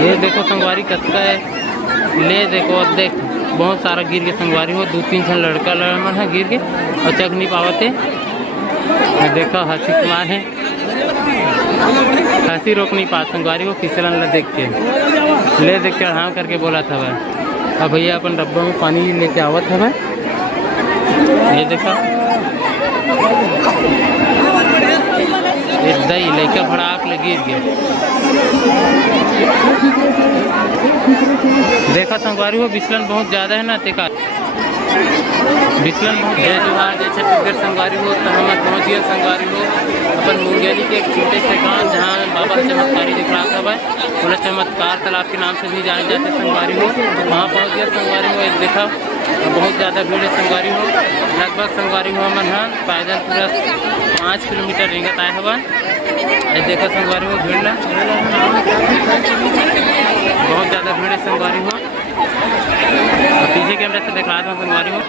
ये देखो संगवारी कतका है, ले देखो देख बहुत सारा गिर के संगवारी हो। 2-3 जन लड़का लड़मन है गिर के और चग नहीं पावते। देखो हंसी कुमार है, हंसी रोक नहीं पा संगवारी हो फिसलन ला देख के। ले देख चढ़ाव करके बोला था वह। अब भैया अपन डब्बा में पानी लेके आवत है वह। ये देखा दही लैका भड़ाक ले गिर गया। देखा संगवारी हो बिचलन बहुत ज़्यादा है ना, तेका बिचलन बहुत है। जोहार जय छत्तीसगढ़ संगवारी हो। तो हम पहुँच गए संगवारी हो अपन मुंगेली के एक छोटे से गाँव, जहाँ बाबा चमत्कारी दिख रहा था भाई। बोला चमत्कार तालाब के नाम से भी जाने जाते संगवारी हो। वहाँ पहुँच गया संगवारी हो। एक देखा बहुत ज़्यादा भीड़ है संगवारी हो। लगभग संगवारी हो मन हाँ पैदल पूरा 5 किलोमीटर रेंगत आए हवा। ये देखा संगवारी हो भीड़ ला बहुत ज़्यादा भीड़ है संगवारी हो। पीछे कैमरे से दिखा रहा हूँ संगवारी हो।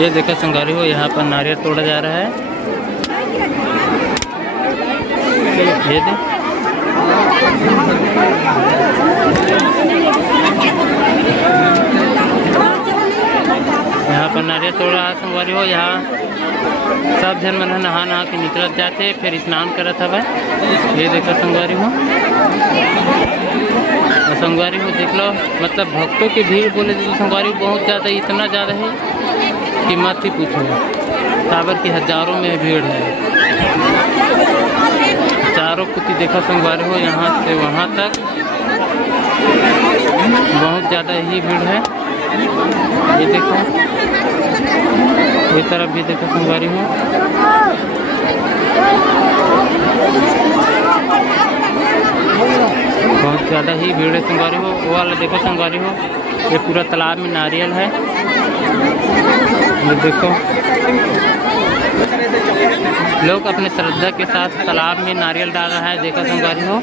ये देखा संगवारी हो यहाँ पर नारियल तोड़ा जा रहा है। ये देख यहाँ पर नारियल तोड़ा संगवारी हो। यहाँ सब जन मन नहा के निकलत जाते, फिर स्नान करत हवे। ये देखो संगवारी हो। संगवारी हो देख लो, मतलब भक्तों की भीड़ बोले तो संगवारी बहुत ज़्यादा, इतना ज़्यादा है कि मत ही पूछो। साबर की हजारों में भीड़ है। चारों कुत्ती देखो संगवारी हो, यहाँ से वहाँ तक बहुत ज़्यादा ही भीड़ है। ये देखो ये तरफ भी देखो संगवारी हो। बहुत ज़्यादा ही भीड़ है संगवारी हो। वो वाला देखो संगवारी हो, ये पूरा तालाब में नारियल है। ये देखो लोग अपने श्रद्धा के साथ तालाब में नारियल डाल रहा है। देखो संगवारी हो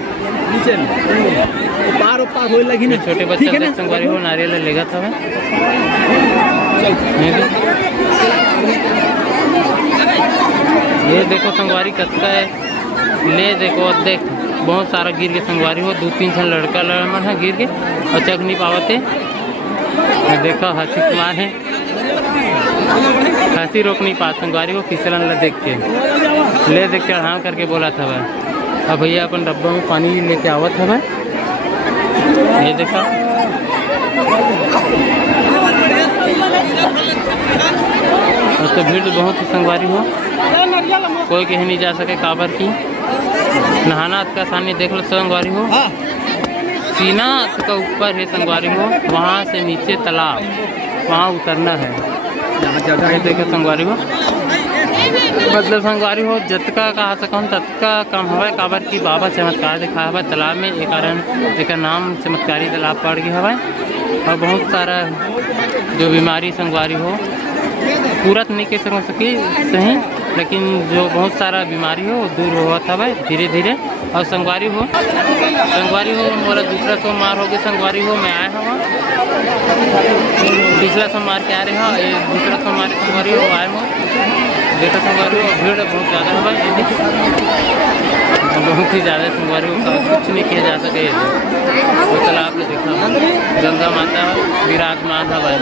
छोटे बच्चे संगवारी हो नारियल लेगा था। ये देखो संगवारी कतका है, ले देखो देख बहुत सारा गिर के संगवारी हो। 2-3 जन लड़का लड़मन है गिर के और चग नहीं पावते। देखो हंसी कुमार है, हंसी रोक नहीं पा संगवारी हो फिसलन ला देख के। ले देख चढ़ाव करके बोला था वह। अब भैया अपन डब्बा में पानी लेके आवत है वह। ये देखा तो भीड़ बहुत ही संगवारी हो, कोई कहीं नहीं जा सके काबर की। नहाना का सामने देख लो संगवारी हो, सीना का ऊपर है संगवारी हो, वहाँ से नीचे तालाब, वहाँ उतरना है। देखो संगवारी हो, मतलब संगवारी हो जतका कहा सकूँ ततका कम हवा। काबर की बाबा चमत्कार दिखा हवा तालाब में, एक कारण एक नाम चमत्कारी तालाब पड़ गया हवा। और बहुत सारा जो बीमारी संगवारी हो पूरा नहीं कह सकी सही, लेकिन जो बहुत सारा बीमारी हो दूर हुआ था भाई धीरे धीरे। और संगवारी हो मोरा दूसरा सोमवार हो गया संगवारी हो। मैं आया हूँ पिछला सोमवार के आ रहे हो, ये दूसरा सोमवार संगवारी हो आए हो। देखो संगवारी हो भीड़ बहुत ज़्यादा है भाई, बहुत ही ज़्यादा संगवारी हो, कुछ नहीं किया जा सके। वो तालाब में देखा गंगा माता विराजमान है भाई।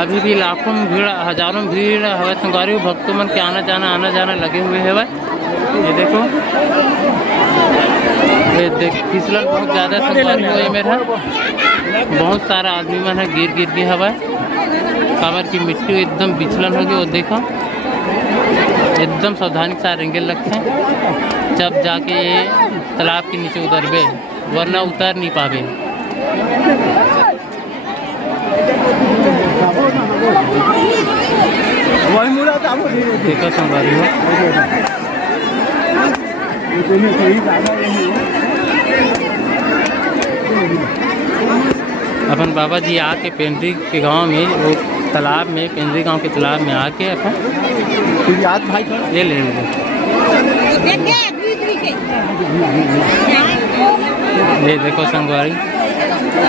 अभी भी लाखों में भीड़, हजारों में भीड़ हवा संगवारी हो। भक्तों मन के आना जाना लगे हुए है भाई। ये देखो ये देख फिसलन बहुत ज़्यादा संगवारी हो। ये मेरा बहुत सारा आदमी मन है गिर के हवा काबर की मिट्टी एकदम बिचलन होगी। वो देखो एकदम सावधानी से रेंगे लगते हैं, जब जाके ये तालाब के नीचे उतरबे, वरना उतर नहीं पावे। देखो संगवारी हो अपन बाबा जी आके पेंड्री के गांव में, वो तालाब में पेंड्री गांव के तालाब में आके अपन ये ले ये देखो संगवारी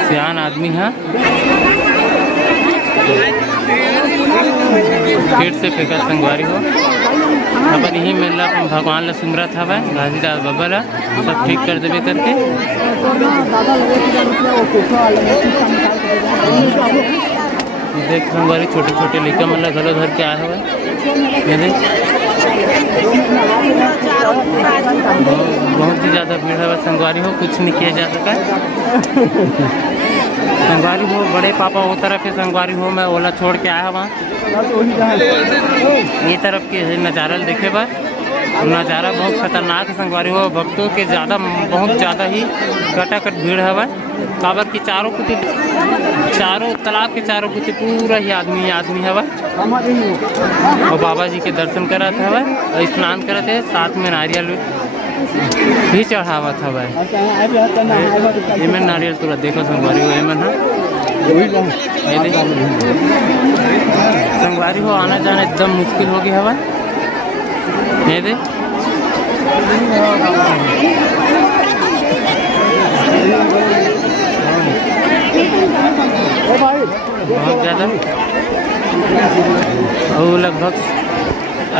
सियान आदमी है, फिर से फेंका संगवारी हो। अपन यही मेला भगवान ला सुमरत हवा घासीदास बाबा ला सब ठीक कर देवे करके। देख संगवारी छोटे छोटे लड़का मन ला घलो धर के आए हुए बहुत ही ज़्यादा भीड़ है संगवारी हो, कुछ नहीं किया जा सका। संगवारी हो बड़े पापा वो तरफ है संगवारी हो, मैं ओला छोड़ के आया वहाँ ये तरफ के नज़ारा देखे बा। नज़ारा बहुत खतरनाक है संगवारी हो, भक्तों के ज़्यादा बहुत ज़्यादा ही कटाकट भीड़ है काबर की चारों तालाब के चारों कुछ पूरा ही आदमी है और बाबा जी के दर्शन करत है और स्नान करत है, साथ में नारियल भी चढ़ावत है। एमन नारियल तुरंत देखो संगवारी हो एमन संगवारी हो आना जाना एकदम मुश्किल हो गया है। दे बहुत ज़्यादा और लगभग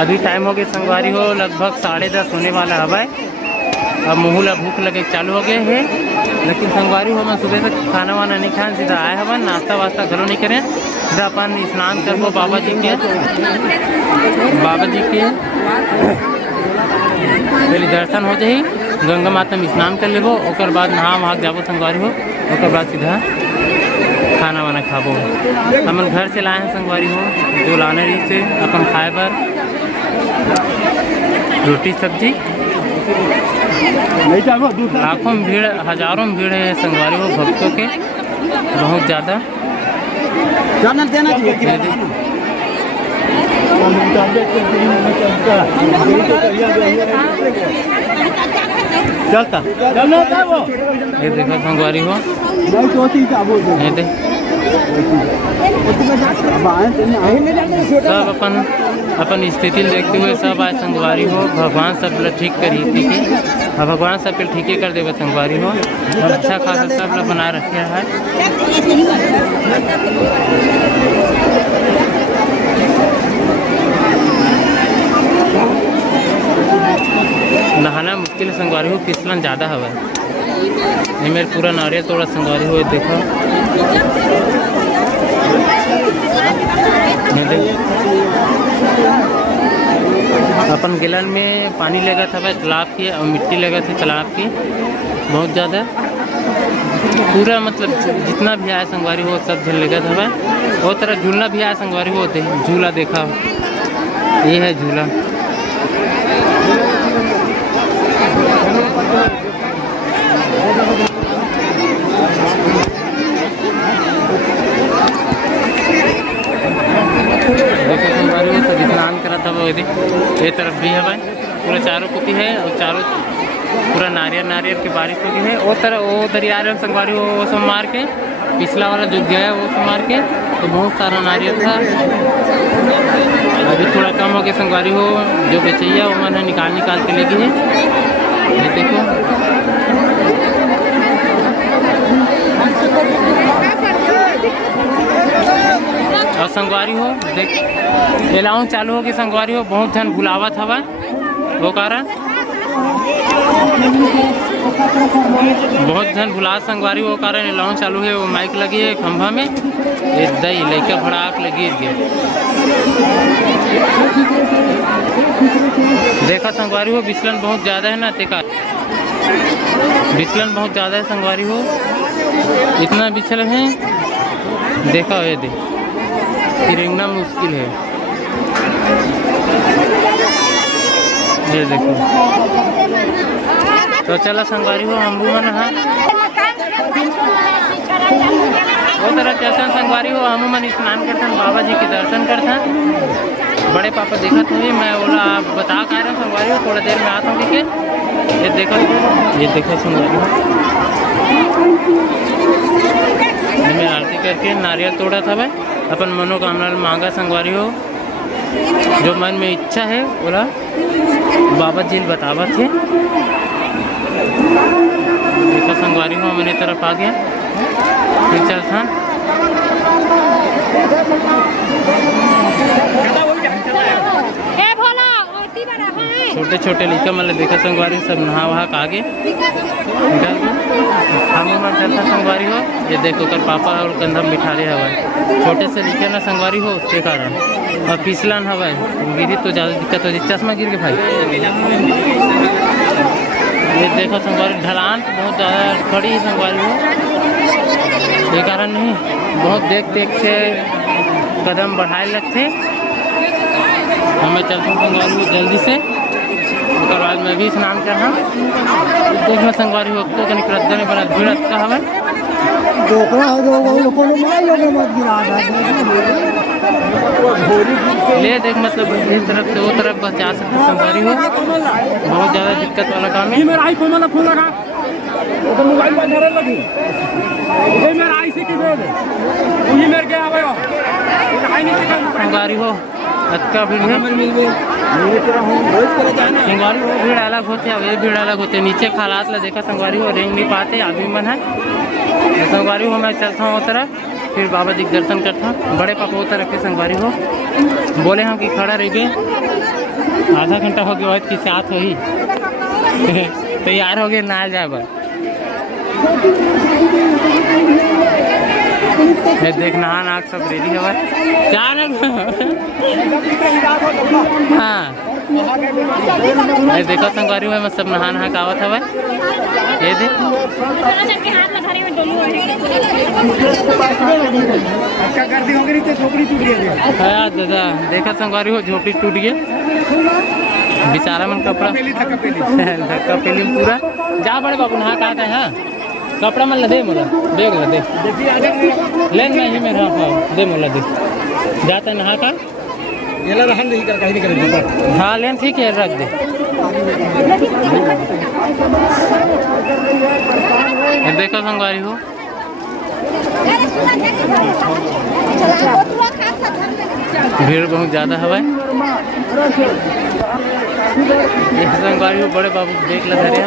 अभी टाइम हो गया संगवारी हो लगभग 10:30 होने वाला है। अब मुँह ला भूख लगे चालू हो गए है, लेकिन संगवारी हो मैं सुबह से खाना वाना नहीं खान सीधा आया है नाश्ता वास्ता घरों नहीं करें, सीधा अपन स्नान करबो बाबा जी के पहले दर्शन हो जाए, गंगा माता में स्नान कर लेबो, ओकर बाद नहा वहाँ जाबो संगवारी हो, ओकर बाद सीधा खाना वाना खाबो। हमन घर से लाए हैं संगवारी हो जो लाने रही से अपन खाए बर रोटी सब्जी। लाखों में भीड़ हजारों में भीड़ है संगवारी हो भक्तों के बहुत ज़्यादा। ये देखो संगवारी हो सब अपन स्थिति देखते हुए सब आए संगवारी हो, भगवान सब लोग ठीक करिए और भगवान सब के ठीक कर देवे संगवारी हो और अच्छा खासा सब लोग बना रखे है। नहाना मुश्किल संगवारी हो, फिसलन ज़्यादा हवा ये मेरे पूरा नारियल तोड़ा संगवारी हो देखो। अपन गिलन में पानी लगा था तालाब की और मिट्टी लगा थी तालाब की बहुत ज़्यादा, पूरा मतलब जितना भी आया संगवारी हो सब झल लगा था वो तरह झूलना भी आया संगवारी हो झूला देखा ये है झूला। स्नान करा था वो ये तरफ भी है भाई पूरा चारों कुती है और चारों पूरा नारियल की बारिश हो गई है। वो तरह वो दरिया संगवारी हो वो सब मार के पिछला वाला जो गया है वो सब मार के तो बहुत सारा नारियल था। अभी थोड़ा कम हो गया संगवारी हो, जो बेचैया वो मैंने निकाल के लेगी है ये देखो। और संगवारी हो देख एलाउंस चालू हो गई संगवारी हो, बहुत जन बुलावत हवा वो कारण बहुत जन बुला संगवारी वो कारण एलाउंस चालू है। वो माइक लगी है खंभा में दई लड़का भड़ाक लगी गया देखा संगवारी हो। बिचलन बहुत ज़्यादा है ना तेका बिचलन बहुत ज़्यादा है संगवारी हो, इतना बिचल है देखा है दे तिरंगना मुश्किल है ये देखो। तो चला संगवारी हो हम मन हाँ वो तरह चलते संगवारी हो हम मन स्नान करते बाबा जी के दर्शन करते बड़े पापा देखा तो मैं बोला आप बता कर रहे संगवारी हो थोड़ा देर में आता हूँ ठीक है। ये देखो संगवारी हो मैं आरती करके नारियल तोड़ा था भाई अपन मनोकामना मांगा संगवारी हो, जो मन में इच्छा है बोला बाबा जी बतावा थे। देखो संगवारी हो मैंने तरफ आ गया फिर चल था छोटे छोटे लड़का मतलब देखा संगवारी सब नहा वहा के आगे निकल हम चलता संगवारी हो। ये देखो कर पापा और कंधा बिठा रहे हवा छोटे से लड़का ना संगवारी हो उसके कारण और फिसलन हवा गिरी तो ज़्यादा दिक्कत हो। चश्मा गिर के भाई ये देखो संगवारी ढलान बहुत ज़्यादा खड़ी संगवारी हो ये कारण नहीं बहुत देख देख के कदम बढ़ाए लगते। हमें चलते संगवारी हो जल्दी से उसके बाद मैं भी स्नान करना देखना संगवारी हो तो कहीं रद्दा नहीं बना भीड़ का हमें ले देख मतलब इस तरफ से वो तरफ बस जा सकते संगवारी हो बहुत ज़्यादा दिक्कत वाला काम है। संगवारी हो अच्छा भीड़ है संगवारी हो भीड़ अलग होते अब ये भीड़ अलग होते नीचे खालात ला देखा संगवारी हो रेंग नहीं पाते आदमी मन है संगवारी हो। मैं चलता हूँ वो तरफ फिर बाबा जी के दर्शन करता हूँ बड़े पापा वो तरफ के संगवारी हो बोले हम कि खड़ा रह गए आधा घंटा हो गया कि साथ हो ही तैयार हो गए ना जाए बस देख नहा नाक सब रेडी है क्या हाँ देखो संगवारी में सब नहा नहा आवत है ये देख दादा देखा संगवारी हो झोपड़ी टूट गया बेचारा मन कपड़ा धक्का पेली पूरा जा बड़े बाबू नहा का है कपड़ा मन दे मोला बैग ला दे लेन में ही में दे मोला दे जाता नहा का ये रहन नहीं कर कहीं नहीं कर हाँ लेन ठीक है रख दे देखो संगवारी हो भीड़ बहुत ज़्यादा हवा संगवारी हो बड़े बाबू देख ला धरे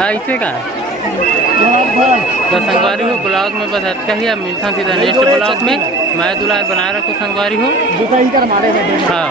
ऐसे का तो संगवारी हो ब्लॉग में बस अच्छा ही मिलता सीधा नेक्स्ट ब्लॉग में मैं दुलार बना रखूँ संगवारी हो हाँ।